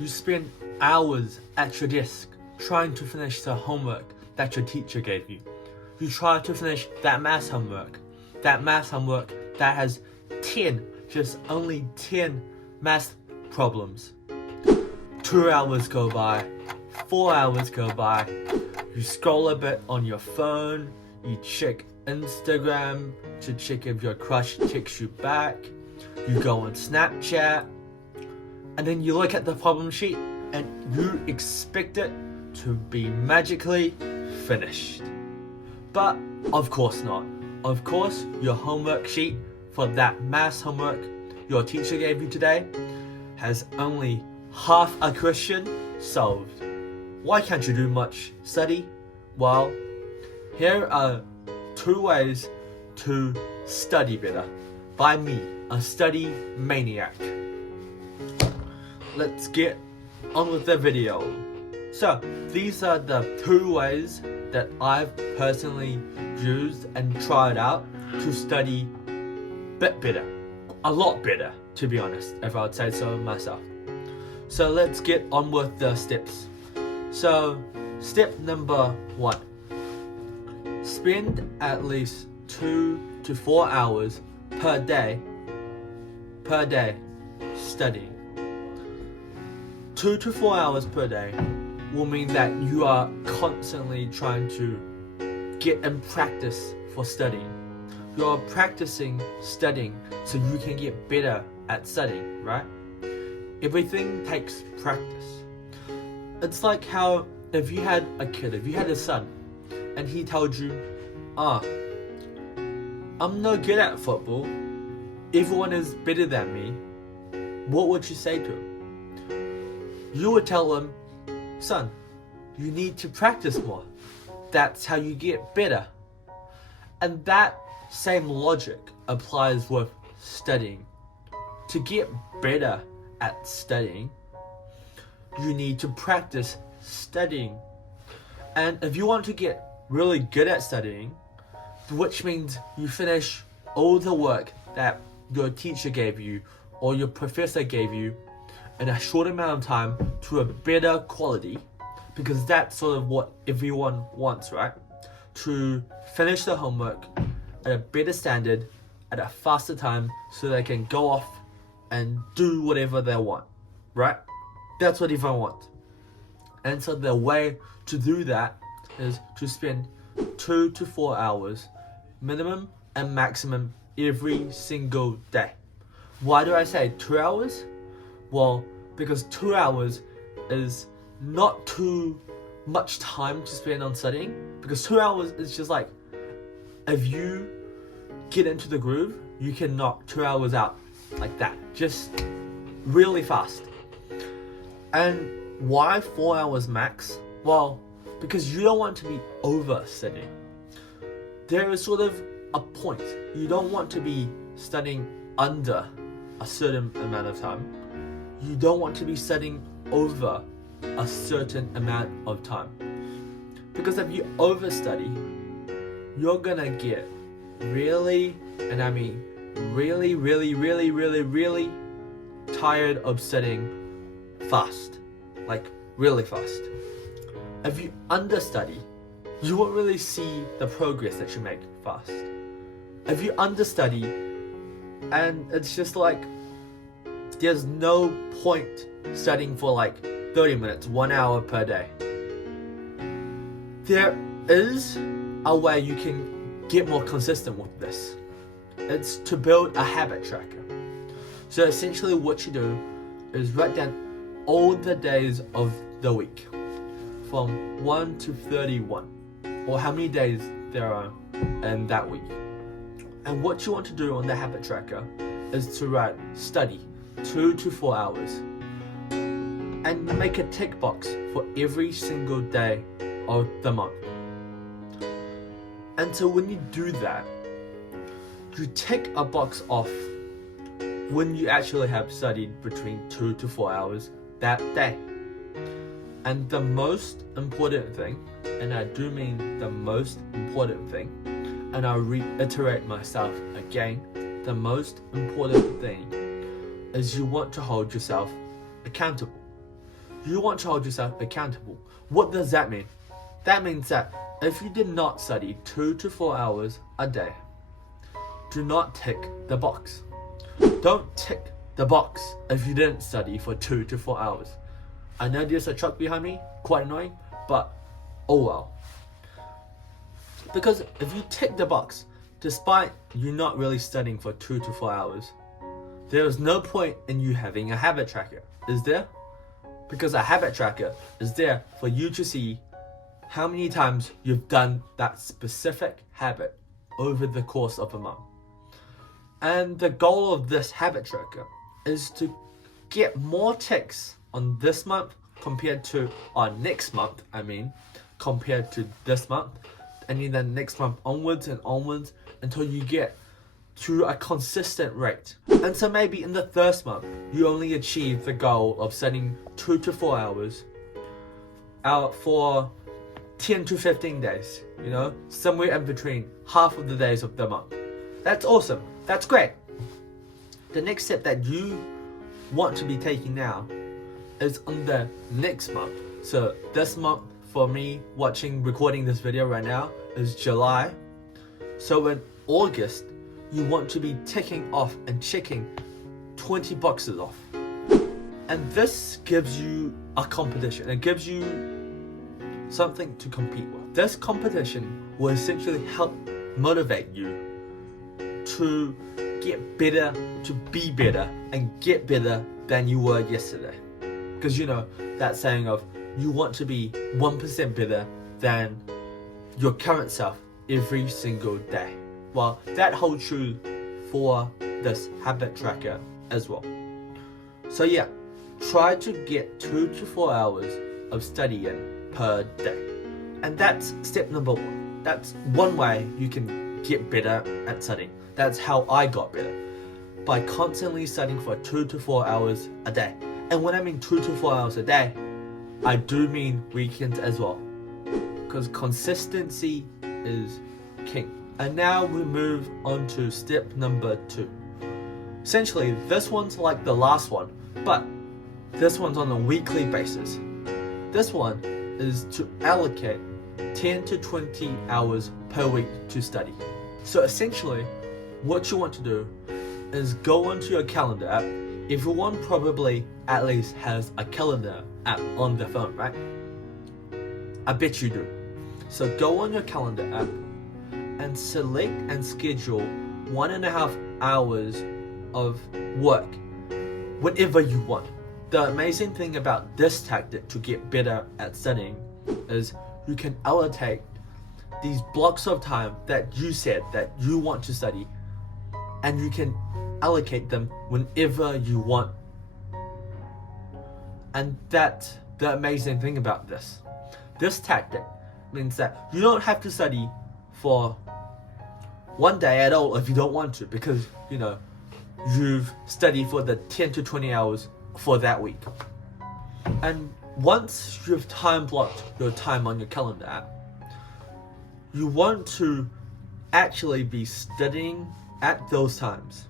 You spend hours at your desk trying to finish the homework that your teacher gave you. You try to finish that math homework that has 10, just only 10 math problems. 2 hours go by, 4 hours go by, you scroll a bit on your phone, you check Instagram to check if your crush texts you back, you go on Snapchat, and then you look at the problem sheet and you expect it to be magically finished. But of course not. Of course, your homework sheet for that maths homework your teacher gave you today has only half a question solved. Why can't you do much study? Well, here are 2 ways to study better by me, a study maniac. Let's get on with the video. So, these are the 2 ways that I've personally used and tried out to study a bit better. A lot better, to be honest, if I would say so myself. So let's get on with the steps. So, step number 1. Spend at least 2 to 4 hours per day studying. 2 to 4 hours per day will mean that you are constantly trying to get in practice for studying. You're practicing studying so you can get better at studying, right? Everything takes practice. It's like how if you had a son, and he told you, I'm no good at football, everyone is better than me, what would you say to him? You would tell him, son, you need to practice more. That's how you get better. And that same logic applies with studying. To get better at studying, you need to practice studying. And if you want to get really good at studying, which means you finish all the work that your teacher gave you or your professor gave you in a short amount of time to a better quality, because that's sort of what everyone wants, right? To finish the homework at a better standard, at a faster time, so they can go off and do whatever they want, right? That's what everyone wants. And so the way to do that is to spend 2 to 4 hours, minimum and maximum, every single day. Why do I say 2 hours? Well, because 2 hours is not too much time to spend on studying, because 2 hours is just like, if you get into the groove, you can knock 2 hours out like that, just really fast. And why 4 hours max? Well, because you don't want to be over studying. There is sort of a point. You don't want to be studying under a certain amount of time. You don't want to be studying over a certain amount of time. Because if you overstudy, you're gonna get really, and I mean really tired of studying fast. Like really fast. If you understudy, you won't really see the progress that you make fast. If you understudy, and it's just like, there's no point studying for like 30 minutes, 1 hour per day. There is a way you can get more consistent with this. It's to build a habit tracker. So essentially what you do is write down all the days of the week from 1 to 31, or how many days there are in that week. And what you want to do on the habit tracker is to write study 2 to 4 hours and make a tick box for every single day of the month. And so when you do that, you tick a box off when you actually have studied between 2 to 4 hours that day. And the most important thing, and I do mean the most important thing, and I'll reiterate myself again, the most important thing is you want to hold yourself accountable. You want to hold yourself accountable. What does that mean? That means that if you did not study 2 to 4 hours a day, do not tick the box. Don't tick the box if you didn't study for 2 to 4 hours. I know there's a truck behind me, quite annoying, but oh well. Because if you tick the box, despite you not really studying for 2 to 4 hours, there is no point in you having a habit tracker, is there? Because a habit tracker is there for you to see how many times you've done that specific habit over the course of a month. And the goal of this habit tracker is to get more ticks on this month compared to next month, compared to this month, and then next month onwards and onwards until you get to a consistent rate. And so maybe in the first month, you only achieve the goal of studying 2 to 4 hours out for 10 to 15 days, somewhere in between half of the days of the month. That's awesome. That's great. The next step that you want to be taking now is on the next month. So this month for me recording this video right now is July. So in August, you want to be ticking off and checking 20 boxes off. And this gives you a competition. It gives you something to compete with. This competition will essentially help motivate you to get better, to be better, and get better than you were yesterday. Because that saying of you want to be 1% better than your current self every single day. Well, that holds true for this habit tracker as well. So yeah, try to get 2 to 4 hours of studying per day. And that's step number 1. That's one way you can get better at studying. That's how I got better. By constantly studying for 2 to 4 hours a day. And when I mean 2 to 4 hours a day, I do mean weekends as well. Because consistency is king. And now we move on to step number 2. Essentially, this one's like the last one, but this one's on a weekly basis. This one is to allocate 10 to 20 hours per week to study. So essentially, what you want to do is go onto your calendar app. Everyone probably at least has a calendar app on their phone, right? I bet you do. So go on your calendar app and select and schedule 1.5 hours of work, whatever you want. The amazing thing about this tactic to get better at studying is you can allocate these blocks of time that you said that you want to study, and you can allocate them whenever you want. And that's the amazing thing about this. This tactic means that you don't have to study for one day at all if you don't want to, because you've studied for the 10 to 20 hours for that week. And once you've time blocked your time on your calendar app, you want to actually be studying at those times.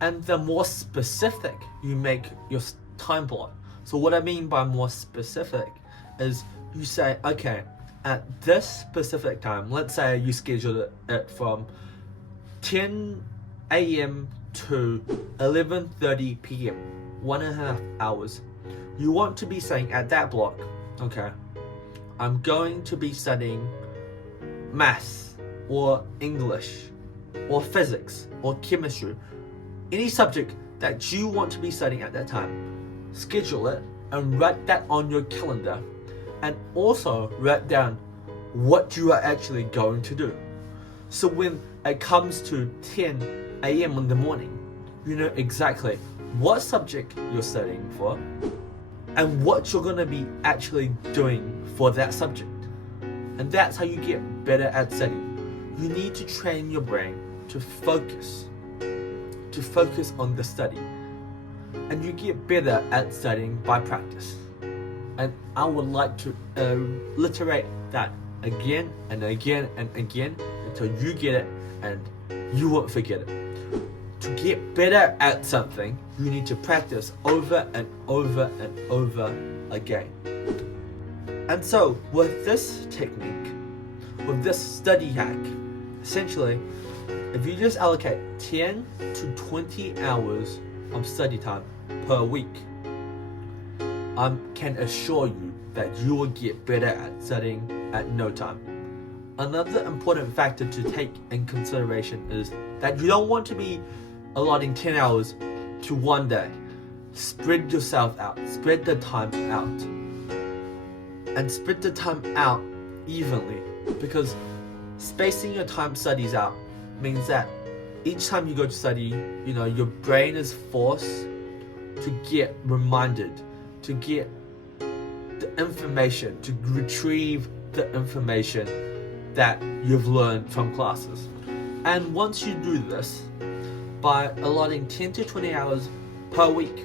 And the more specific you make your time block. So what I mean by more specific is you say, okay, at this specific time, let's say you schedule it from 10 a.m. to 11:30 p.m., 1.5 hours. You want to be saying at that block, okay, I'm going to be studying maths or English or physics or chemistry, any subject that you want to be studying at that time. Schedule it and write that on your calendar, and also write down what you are actually going to do. So when it comes to 10 a.m. in the morning, you know exactly what subject you're studying for and what you're going to be actually doing for that subject. And that's how you get better at studying. You need to train your brain to focus on the study. And you get better at studying by practice. And I would like to reiterate that again and again and again until you get it and you won't forget it. to get better at something, you need to practice over and over and over again. And so, with this technique, with this study hack, essentially, if you just allocate 10 to 20 hours of study time per week, I can assure you that you will get better at studying at no time. Another important factor to take in consideration is that you don't want to be allotting 10 hours to one day. Spread yourself out, spread the time out. And spread the time out evenly, because spacing your time studies out means that each time you go to study, your brain is forced to get reminded, to get the information, to retrieve the information that you've learned from classes. And once you do this, by allotting 10 to 20 hours per week,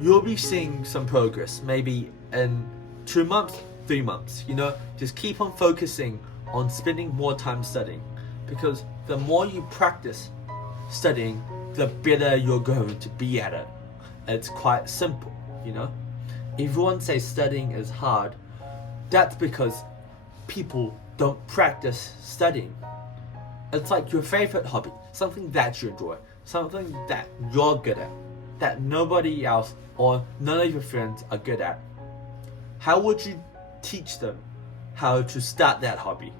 you'll be seeing some progress, maybe in 2 months, 3 months. Just keep on focusing on spending more time studying, because the more you practice studying, the better you're going to be at it. It's quite simple. Everyone says studying is hard. That's because people don't practice studying. It's like your favorite hobby, something that you enjoy, something that you're good at, that nobody else or none of your friends are good at. How would you teach them how to start that hobby?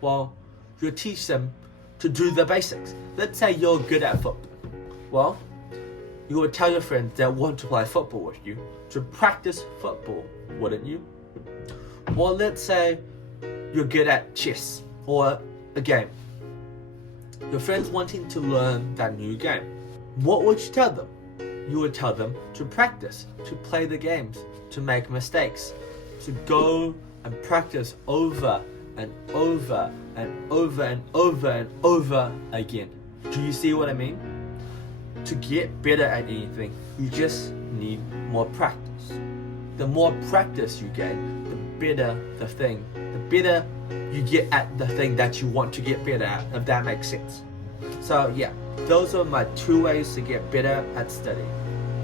Well, you teach them to do the basics. Let's say you're good at football. Well, you would tell your friends that want to play football with you to practice football, wouldn't you? Or let's say you're good at chess or a game. Your friends wanting to learn that new game. What would you tell them? You would tell them to practice, to play the games, to make mistakes, to go and practice over and over and over and over and over again. Do you see what I mean? To get better at anything, you just need more practice. The more practice you gain, the better the thing. The better you get at the thing that you want to get better at, if that makes sense. So yeah, those are my 2 ways to get better at studying.